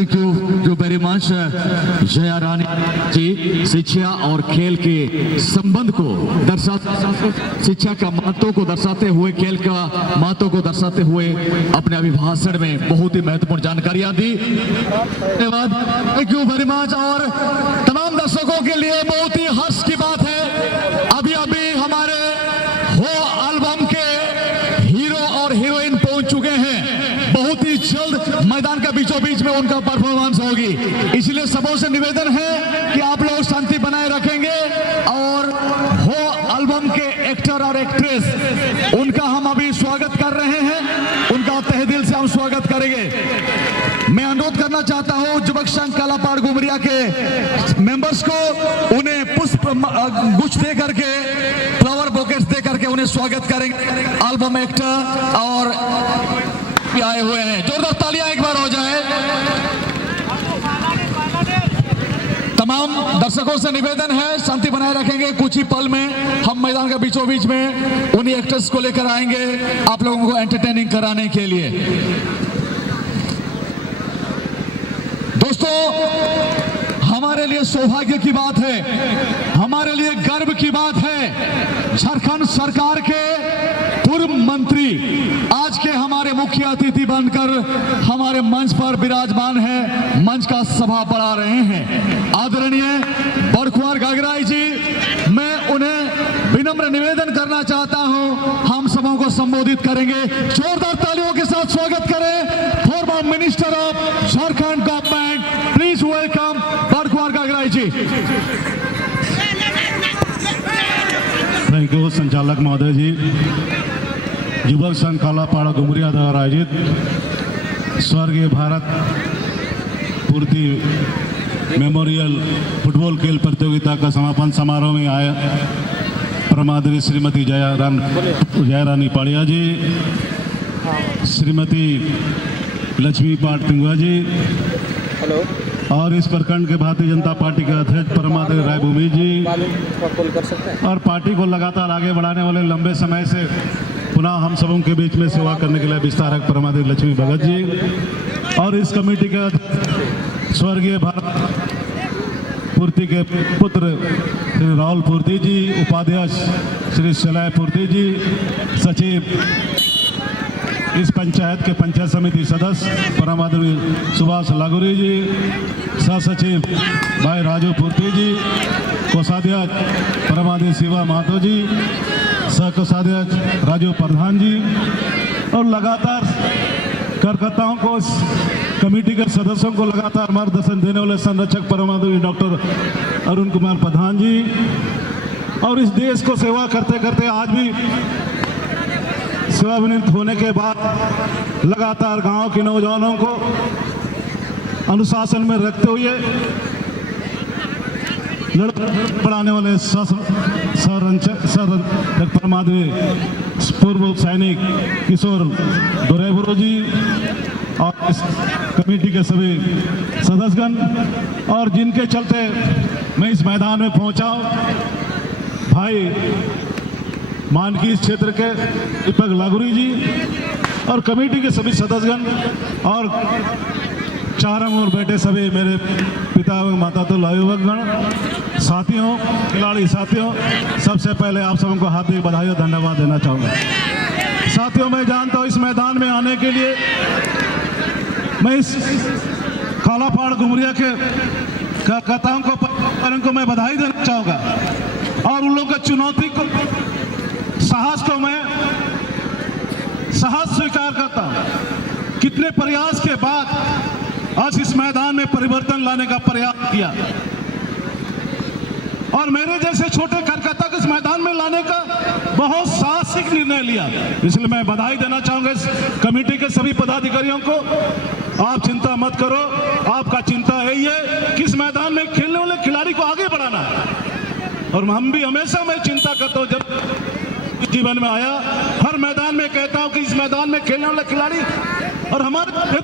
Thank you very much Jaya Rani ji. शिक्षा और खेल के संबंध को दर्शाते, शिक्षा का महत्व को दर्शाते हुए, खेल का महत्व को दर्शाते हुए अपने अभिभाषण में बहुत ही महत्वपूर्ण जानकारियां दी। धन्यवाद, थैंक यू वेरी मच। और तमाम दर्शकों के लिए बहुत ही हर्ष की बात है, अभी अभी हमारे हो एल्बम के हीरो और हीरोइन पहुंच चुके हैं। बहुत ही जल्द मैदान का बीचों बीच में उनका परफॉर्मेंस होगी, इसलिए सबों से निवेदन है कि आप लोग शांति बनाए रखेंगे। और हो एल्बम के एक्टर और एक्ट्रेस, उनका हम अभी स्वागत कर रहे हैं, उनका तहे दिल से हम स्वागत करेंगे। मैं अनुरोध करना चाहता हूं युवक संघ कालापाड़ घुमरिया के मेंबर्स को, उन्हें पुष्प गुच्छ दे करके, फ्लावर बुकेट्स दे करके उन्हें स्वागत करेंगे। एल्बम एक्टर और आए हुए हैं, जोरदार तालियां एक बार हो जाए। तमाम दर्शकों से निवेदन है, शांति बनाए रखेंगे। कुछ ही पल में हम मैदान के बीचों बीच में उन्हीं एक्टर्स को लेकर आएंगे आप लोगों को एंटरटेनिंग कराने के लिए। दोस्तों, हमारे लिए सौभाग्य की बात है, हमारे लिए गर्व की बात है, झारखंड सरकार के पूर्व मंत्री आज के हमारे मुख्य अतिथि बनकर हमारे मंच पर विराजमान है, मंच का सभा बढ़ा रहे हैं। आदरणीय बरखुआर गागराई जी, मैं उन्हें विनम्र निवेदन करना चाहता हूं, हम सबों को संबोधित करेंगे। जोरदार तालियों के साथ स्वागत करें former minister of Jharkhand government, please welcome Barkhuar Gagrai ji. Thank you संचालक महोदय जी। युवक संघ कालापाड़ घुमरिया द्वारा आयोजित स्वर्गीय भारत पूर्ति मेमोरियल फुटबॉल खेल प्रतियोगिता का समापन समारोह में आया परमादरी श्रीमती जया रानी पाड़िया जी, श्रीमती लक्ष्मी पाठ पिंगुआ जी, और इस प्रखंड के भारतीय जनता पार्टी के अध्यक्ष परमादेवी राय भूमि जी, और पार्टी को लगातार आगे बढ़ाने वाले लंबे समय से पुनः हम सबों के बीच में सेवा करने के लिए विस्तारक परमादेवी लक्ष्मी भगत जी, और इस कमेटी के स्वर्गीय भारत पूर्ति के पुत्र श्री राहुल पूर्ति जी, उपाध्यक्ष श्री शलय पूर्ति जी, सचिव इस पंचायत के पंचायत समिति सदस्य परमादेवी सुभाष लागुरी जी, सह सचिव भाई राजू पूर्ति जी, कोषाध्यक्ष परमादेवी शिवा महतो जी, सह कोषाध्यक्ष राजू प्रधान जी, और लगातार कार्यकर्ताओं को, इस कमेटी के सदस्यों को लगातार मार्गदर्शन देने वाले संरक्षक परमादेवी डॉक्टर अरुण कुमार प्रधान जी, और इस देश को सेवा करते करते आज भी सेवानिवृत्त होने के बाद लगातार गांव के नौजवानों को अनुशासन में रखते हुए पढ़ाने वाले परमादेवी पूर्व सैनिक किशोर दोरेबुरो जी, और इस कमेटी के सभी सदस्यगण, और जिनके चलते मैं इस मैदान में पहुंचा हूं, भाई मानकी क्षेत्र के दीपक लागुरी जी, और कमेटी के सभी सदस्यगण, और चारों ओर बैठे सभी मेरे पिता एवं माता तो युवकगण, साथियों, खिलाड़ी साथियों, सबसे पहले आप सबों को हार्दिक बधाई और धन्यवाद देना चाहूँगा। साथियों, मैं जानता हूँ इस मैदान में आने के लिए मैं इस कालापाड़ घुमरिया के कार्यकर्ताओं को मैं बधाई देना चाहूँगा, और उन लोगों की चुनौती को, साहस को मैं साहस स्वीकार करता हूँ। कितने प्रयास के बाद आज इस मैदान में परिवर्तन लाने का प्रयास किया, और मेरे जैसे छोटे कार्यकर्ता को इस मैदान में लाने का बहुत साहसिक निर्णय लिया, इसलिए मैं बधाई देना चाहूंगा इस कमेटी के सभी पदाधिकारियों को। आप चिंता मत करो, आपका चिंता यही है कि इस मैदान में खेलने वाले खिलाड़ी को आगे बढ़ाना है, और हम भी हमेशा मैं चिंता करता हूँ, जब जीवन में आया हर मैदान में कहता हूँ कि इस मैदान में खेलने वाले खिलाड़ी और हमारे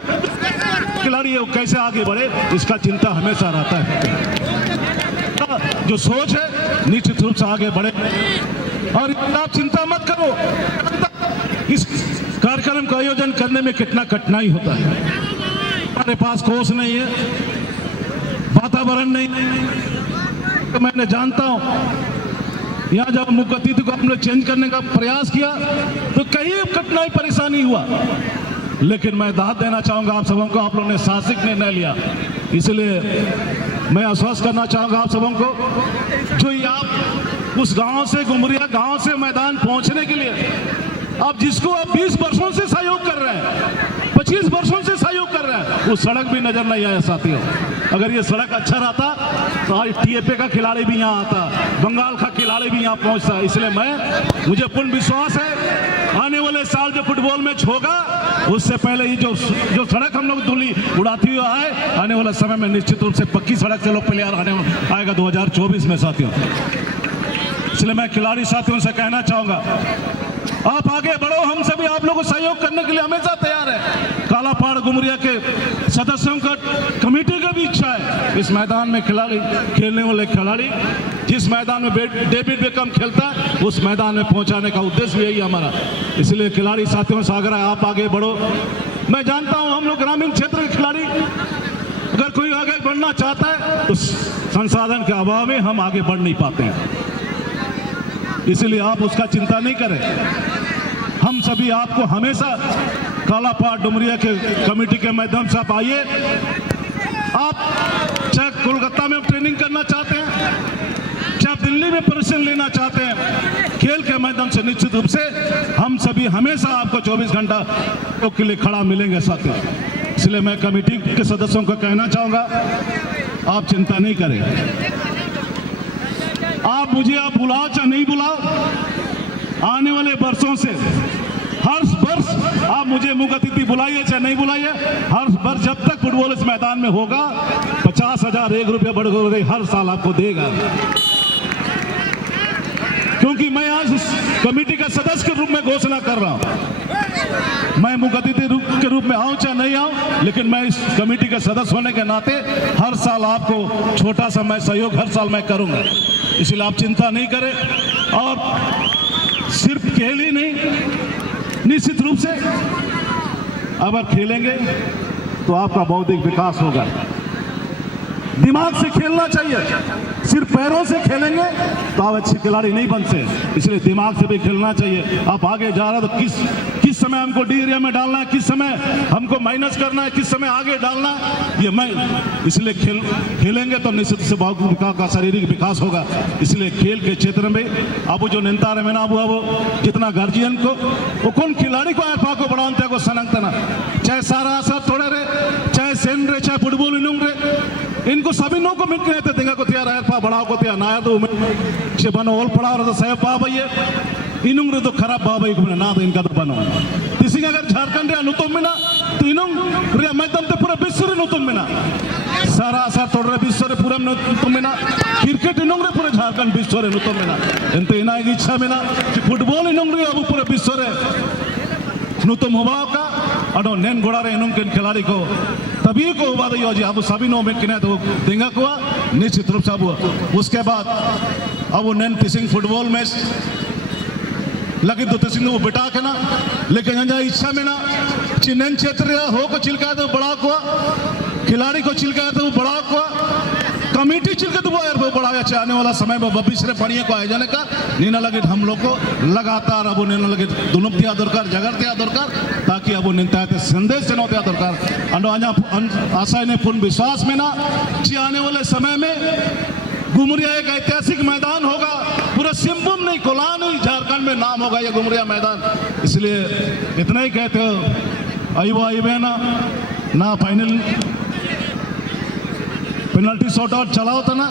खिलाड़ी है वो कैसे आगे बढ़े, इसका चिंता हमेशा रहता है। जो सोच है निश्चित रूप से आगे बढ़े, और आप चिंता मत करो, इस कार्यक्रम का आयोजन करने में कितना कठिनाई होता है। हमारे पास कोच नहीं है, वातावरण नहीं है। तो मैंने जानता हूं यहाँ जब मुख्य अतिथि को हमने चेंज करने का प्रयास किया तो कई कठिनाई परेशानी हुआ, लेकिन मैं दाद देना चाहूंगा आप सबों को, आप लोगों ने साहसिक निर्णय लिया। इसलिए मैं आश्वस्त करना चाहूंगा आप सबों को, जो ये आप उस गांव से, गुमरिया गांव से मैदान पहुंचने के लिए आप जिसको आप 20 वर्षों से सहयोग कर रहे हैं, 25 वर्षों से सहयोग कर रहे हैं, वो सड़क भी नजर नहीं आया साथियों। अगर ये सड़क अच्छा रहता तो आज टीएपए का खिलाड़ी भी यहाँ आता, बंगाल का खिलाड़ी भी यहाँ पहुंचता। इसलिए मुझे पूर्ण विश्वास है आने वाले साल जो फुटबॉल मैच होगा उससे पहले ये जो सड़क हम लोग धूली उड़ाती हुआ है, आने वाला समय में निश्चित रूप से पक्की सड़क से लोग प्लेयर आएगा 2024 में साथियों। इसलिए मैं खिलाड़ी साथियों से कहना चाहूंगा, आप आगे बढ़ो, हम सभी आप लोगों को सहयोग करने के लिए हमेशा तैयार है। कालापाड़ गुमरिया के सदस्यों का, कमेटी का भी इच्छा है इस मैदान में खिलाड़ी खेलने वाले खिलाड़ी जिस मैदान में डेविड बेकहम खेलता है उस मैदान में पहुंचाने का उद्देश्य यही हमारा। इसलिए खिलाड़ी साथियों से आग्रह है, आप आगे बढ़ो। मैं जानता हूं हम लोग ग्रामीण क्षेत्र के खिलाड़ी अगर कोई आगे बढ़ना चाहता है तो संसाधन के अभाव में हम आगे बढ़ नहीं पाते हैं, इसलिए आप उसका चिंता नहीं करें। हम सभी आपको हमेशा कालापाड़ डुमरिया के कमेटी के माध्यम से आप आइए। आप चाहे कोलकाता में ट्रेनिंग करना चाहते हैं, चाहे दिल्ली में प्रशिक्षण लेना चाहते हैं, खेल के माध्यम से निश्चित रूप से हम सभी हमेशा आपको 24 घंटा के लिए खड़ा मिलेंगे साथियों। इसलिए मैं कमेटी के सदस्यों को कहना चाहूंगा, आप चिंता नहीं करें। आप बुलाओ चाहे नहीं बुलाओ, आने वाले वर्षों से हर वर्ष आप मुझे मुख्य अतिथि बुलाइए चाहे नहीं बुलाइए, हर वर्ष जब तक फुटबॉल इस मैदान में होगा 50,000 ₹1 बढ़कर हर साल आपको देगा। क्योंकि मैं आज इस कमेटी का सदस्य के रूप में घोषणा कर रहा हूं, मैं मुख्य अतिथि के रूप में आऊं चाहे नहीं आऊं, लेकिन मैं इस कमेटी के सदस्य होने के नाते हर साल आपको छोटा सा मैं सहयोग हर साल मैं करूंगा। इसलिए आप चिंता नहीं करें। और सिर्फ खेल ही नहीं, निश्चित रूप से अगर खेलेंगे तो आपका बौद्धिक विकास होगा। दिमाग से खेलना चाहिए, सिर्फ पैरों से खेलेंगे तो आप अच्छे खिलाड़ी नहीं बनते, इसलिए दिमाग से भी खेलना चाहिए। आप आगे जा रहे हो तो किस समय हमको डी एरिया में डालना है, किस समय हमको माइनस करना है, किस समय आगे डालना है, ये मैं इसलिए खेलेंगे तो निश्चित से बौद्धिक विकास का, शारीरिक विकास होगा। इसलिए खेल के क्षेत्र में अब जो नेता रमेना हुआ वो जितना गार्जियन को वो कौन खिलाड़ी को ऐसा को बढ़ाते को सनंगतना, चाहे सारा सा थोड़े रे, चाहे सेन रे, चाहे फुटबॉल इनुंग रे, इनको सभी नो को मिलते रहते देंगे को तैयार है पा बढ़ाओ को तैयार ना है तो से बनो ओल पढ़ाओ तो सह पा भैया इनुंग रे तो खराब पा भाई को ना तो इनका तो बनो किसी अगर झारखंड रे अनुतम में ना तो इनुंग रे मैदान तो पूरा विश्व रे अनुतम में ना सारा सा तोड़ रे विश्व रे पूरा अनुतम में ना क्रिकेट इनुंग रे पूरे झारखंड विश्व रे अनुतम में ना इनते इना की इच्छा में ना कि फुटबॉल इनुंग रे अब पूरे विश्व रे नुतम हुआ का अडो नैन गोड़ा रे इनुंग के खिलाड़ी को तभी को हुआ दी जी अब सभी नो में किने तो देंगा को निश्चित रूप से अब उसके बाद अब वो नैन तिसिंग फुटबॉल मैच लगे तो तिसिंग वो बिटा के ना लेकिन अंजा इच्छा में ना चिन्हन क्षेत्र हो को चिलका तो बड़ा को खिलाड़ी को चिलका तो बड़ा को कमेटी चिलके तो वो बढ़ाया चाहने वाला समय में भविष्य बढ़िया को आयोजन का नीना लगे हम लोग को लगातार अब नीना लगे दोनों त्या दरकार जगह त्या दरकार ताकि अब निंता संदेश जनो त्या दरकार अंडो आशा ने पूर्ण विश्वास में ना कि आने वाले समय में गुमरिया एक ऐतिहासिक मैदान होगा, पूरा सिंहभूम नहीं कोला नहीं झारखंड में नाम होगा ये गुमरिया मैदान। इसलिए इतना ही कहते हो आई ना फाइनल पेनल्टी शॉट आउट चलाओ था ना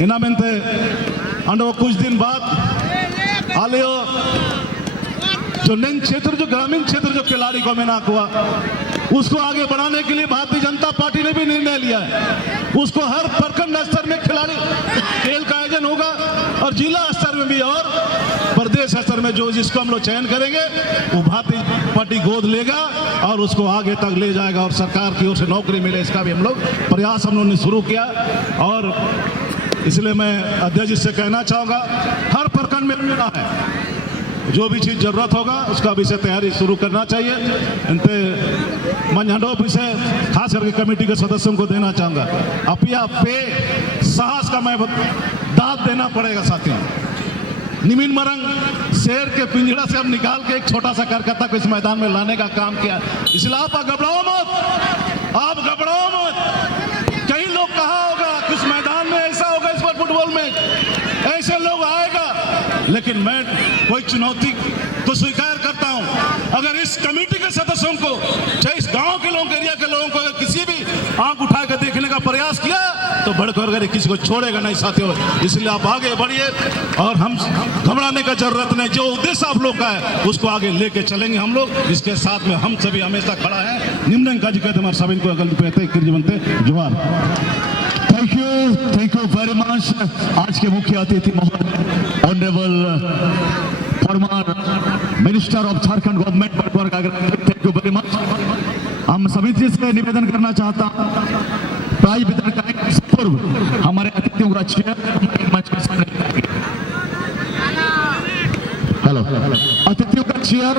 इना मेंते अंडो कुछ दिन बाद आलियो जो नैन क्षेत्र जो ग्रामीण क्षेत्र जो खिलाड़ी को मैंने हुआ उसको आगे बढ़ाने के लिए भारतीय जनता पार्टी ने भी निर्णय लिया है। उसको हर प्रखंड स्तर में खिलाड़ी खेल का आयोजन होगा और जिला स्तर में भी और प्रदेश स्तर में जो जिसको हम लोग चयन करेंगे वो भारतीय पार्टी गोद लेगा और उसको आगे तक ले जाएगा और सरकार की ओर से नौकरी मिले इसका भी हम लोग प्रयास हम लोगों ने शुरू किया। और इसलिए मैं अध्यक्ष जी से कहना चाहूँगा हर प्रखंड में मिलना है जो भी चीज़ जरूरत होगा उसका अभी से तैयारी शुरू करना चाहिए। इनते मंझंडो से खास करके कमेटी के सदस्यों को देना चाहूँगा, अपिया पे साहस का मैं दाद देना पड़ेगा साथियों। निमिन मरंग शेर के पिंजड़ा से हम निकाल के एक छोटा सा करकत्ता को इस मैदान में लाने का काम किया, इसलिए आप घबराओ मत, आप घबराओ मत। कई लोग कहा होगा कि इस मैदान में ऐसा होगा, इस बार फुटबॉल में ऐसे लोग आएगा, लेकिन मैं कोई चुनौती को स्वीकार करता हूं। अगर इस कमेटी के सदस्यों को, चाहे इस गांव के लोगों, एरिया के लोगों को अगर किसी भी आंख उठा कर देखने का प्रयास किया तो बढ़कर किसी को छोड़ेगा नहीं साथियों। इसलिए आप आगे बढ़िए और हम घबराने का जरूरत नहीं। जो उद्देश्य आप लोग का है उसको आगे लेके चलेंगे हम लोग, जिसके साथ में हम सभी हमेशा खड़ा है। निम्न का जी कहते हमारे सभी को अगल पे बनते जोहार। Thank you very much. आज के मुख्य अतिथि महोदय honourable farmer minister of Jharkhand government thank you very much. हम समिति से निवेदन करना चाहता हूं, प्राइज वितरण करने से पूर्व हमारे अतिथियों का चेयर मंच के सामने, हेलो अतिथियों का चेयर,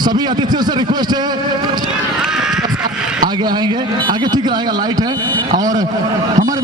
सभी अतिथियों से रिक्वेस्ट है आगे आएंगे, आगे ठीक रहेगा, लाइट है। और हमारे